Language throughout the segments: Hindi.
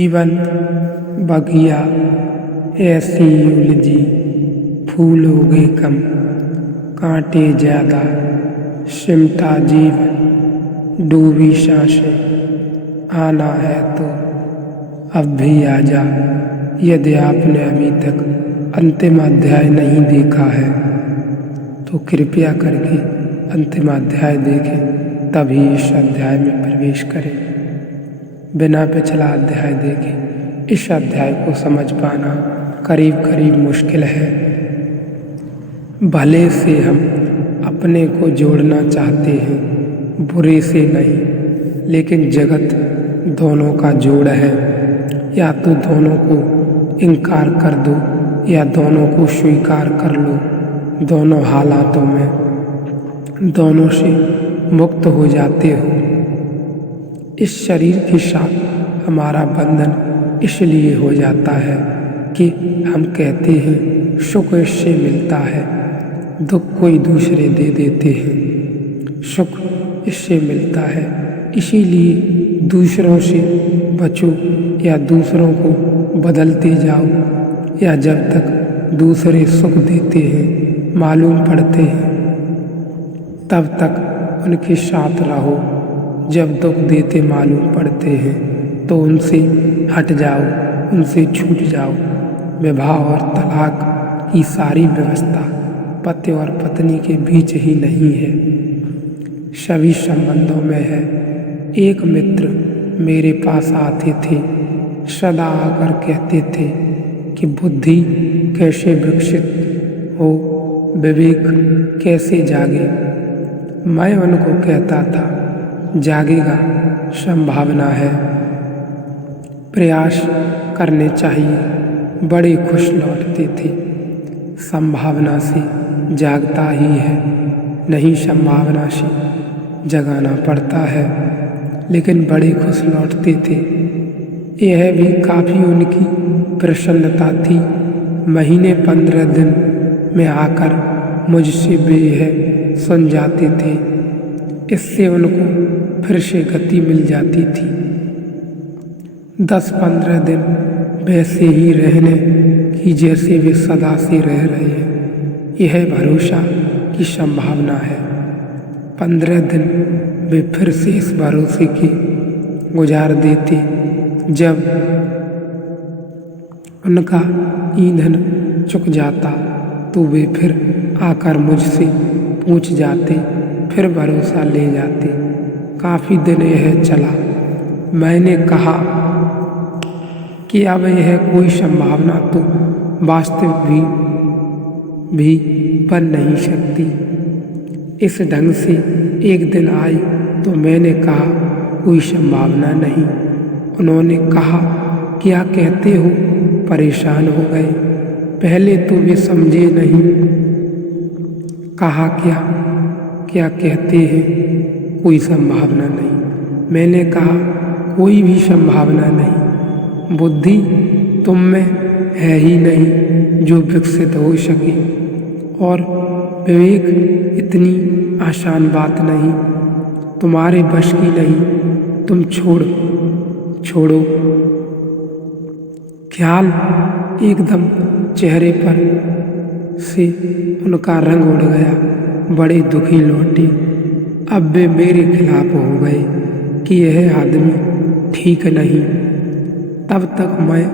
जीवन बगिया ऐसी उलझी, फूल उगे कम, कांटे ज्यादा, सिमटा जीवन, डूबी सांसें। आना है तो अब भी आ जा, यदि आपने अभी तक अंतिम अध्याय नहीं देखा है तो कृपया करके अंतिम अध्याय देखें, तभी इस अध्याय में प्रवेश करें। बिना पिछला अध्याय देखे इस अध्याय को समझ पाना करीब करीब मुश्किल है। भले से हम अपने को जोड़ना चाहते हैं, बुरे से नहीं, लेकिन जगत दोनों का जोड़ है। या तो दोनों को इनकार कर दो या दोनों को स्वीकार कर लो। दोनों हालातों में दोनों से मुक्त हो जाते हो। इस शरीर के साथ हमारा बंधन इसलिए हो जाता है कि हम कहते हैं सुख इससे मिलता है, दुख कोई दूसरे दे देते हैं। सुख इससे मिलता है, इसीलिए दूसरों से बचो या दूसरों को बदलते जाओ, या जब तक दूसरे सुख देते हैं मालूम पड़ते हैं तब तक उनके साथ रहो। जब दुख देते मालूम पड़ते हैं तो उनसे हट जाओ, उनसे छूट जाओ। विवाह और तलाक की सारी व्यवस्था पति और पत्नी के बीच ही नहीं है, सभी संबंधों में है। एक मित्र मेरे पास आते थे, सदा आकर कहते थे कि बुद्धि कैसे विकसित हो, विवेक कैसे जागे। मैं उनको कहता था जागेगा, संभावना है, प्रयास करने चाहिए। बड़े खुश लौटते थे। संभावना से जागता ही है, नहीं संभावना से जगाना पड़ता है। लेकिन बड़े खुश लौटते थे। यह भी काफ़ी उनकी प्रसन्नता थी। महीने 15 दिन में आकर मुझसे बेहद सुन जाते थे। इससे उनको फिर से गति मिल जाती थी। 10-15 दिन वैसे ही रहने की जैसे वे सदा से रह रहे हैं, यह भरोसा की संभावना है। 15 दिन वे फिर से इस भरोसे के गुजार देते। जब उनका ईंधन चुक जाता तो वे फिर आकर मुझसे पूछ जाते, फिर भरोसा ले जाते। काफ़ी दिन यह चला। मैंने कहा कि अब यह कोई संभावना तो वास्तविक भी बन नहीं सकती। इस ढंग से एक दिन आई तो मैंने कहा कोई संभावना नहीं। उन्होंने कहा क्या कहते हो, परेशान हो गए। पहले तो वे समझे नहीं। कहा क्या कहते हैं, कोई संभावना नहीं। मैंने कहा कोई भी संभावना नहीं। बुद्धि तुम में है ही नहीं जो विकसित हो सके, और विवेक इतनी आसान बात नहीं, तुम्हारे बस की नहीं। तुम छोड़ो। ख्याल एकदम चेहरे पर से उनका रंग उड़ गया। बड़े दुखी लौटे। अब वे मेरे खिलाफ हो गए कि यह आदमी ठीक नहीं। तब तक मैं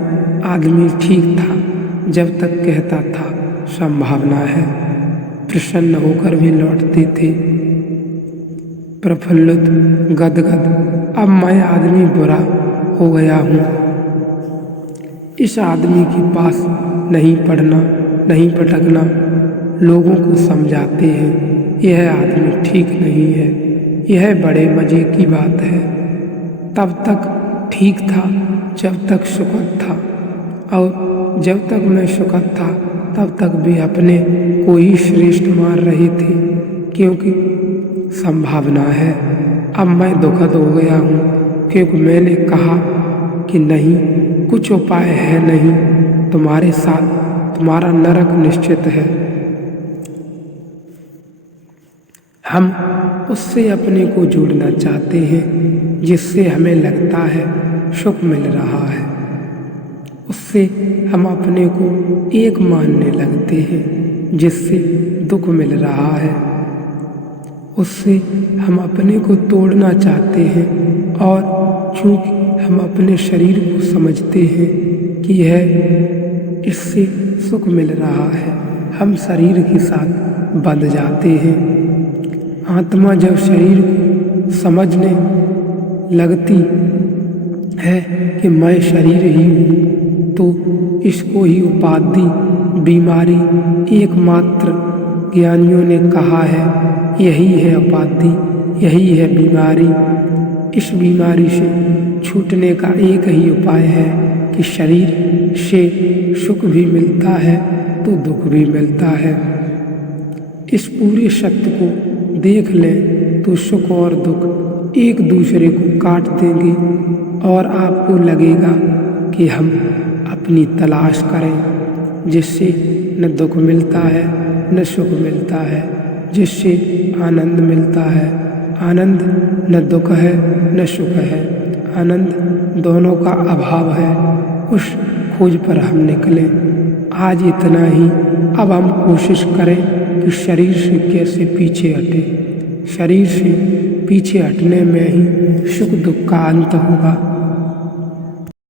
आदमी ठीक था जब तक कहता था संभावना है। प्रसन्न होकर भी लौटते थे, प्रफुल्लित, गदगद। अब मैं आदमी बुरा हो गया हूँ। इस आदमी के पास नहीं पढ़ना, नहीं पटकना। लोगों को समझाते हैं यह आदमी ठीक नहीं है। यह बड़े मजे की बात है। तब तक ठीक था जब तक सुखद था, और जब तक मैं सुखद था तब तक वे अपने को ही श्रेष्ठ मान रहे थे, क्योंकि संभावना है। अब मैं दुखद हो गया हूँ क्योंकि मैंने कहा कि नहीं, कुछ उपाय है नहीं। तुम्हारे साथ तुम्हारा नरक निश्चित है। हम उससे अपने को जोड़ना चाहते हैं जिससे हमें लगता है सुख मिल रहा है। उससे हम अपने को एक मानने लगते हैं जिससे दुख मिल रहा है। उससे हम अपने को तोड़ना चाहते हैं और चूंकि हम अपने शरीर को समझते हैं कि यह इससे सुख मिल रहा है, हम शरीर के साथ बंध जाते हैं। आत्मा जब शरीर को समझने लगती है कि मैं शरीर ही हूँ, तो इसको ही उपाधि बीमारी एकमात्र ज्ञानियों ने कहा है, यही है उपाधि, यही है बीमारी। इस बीमारी से छूटने का एक ही उपाय है कि शरीर से सुख भी मिलता है तो दुख भी मिलता है। इस पूरे सत्य को देख लें तो सुख और दुख एक दूसरे को काट देंगे और आपको लगेगा कि हम अपनी तलाश करें जिससे न दुख मिलता है न सुख मिलता है, जिससे आनंद मिलता है। आनंद न दुख है न सुख है, आनंद दोनों का अभाव है। उस खोज पर हम निकलें। आज इतना ही। अब हम कोशिश करें कि शरीर से कैसे पीछे हटें। शरीर से पीछे हटने में ही सुख दुख का अंत होगा।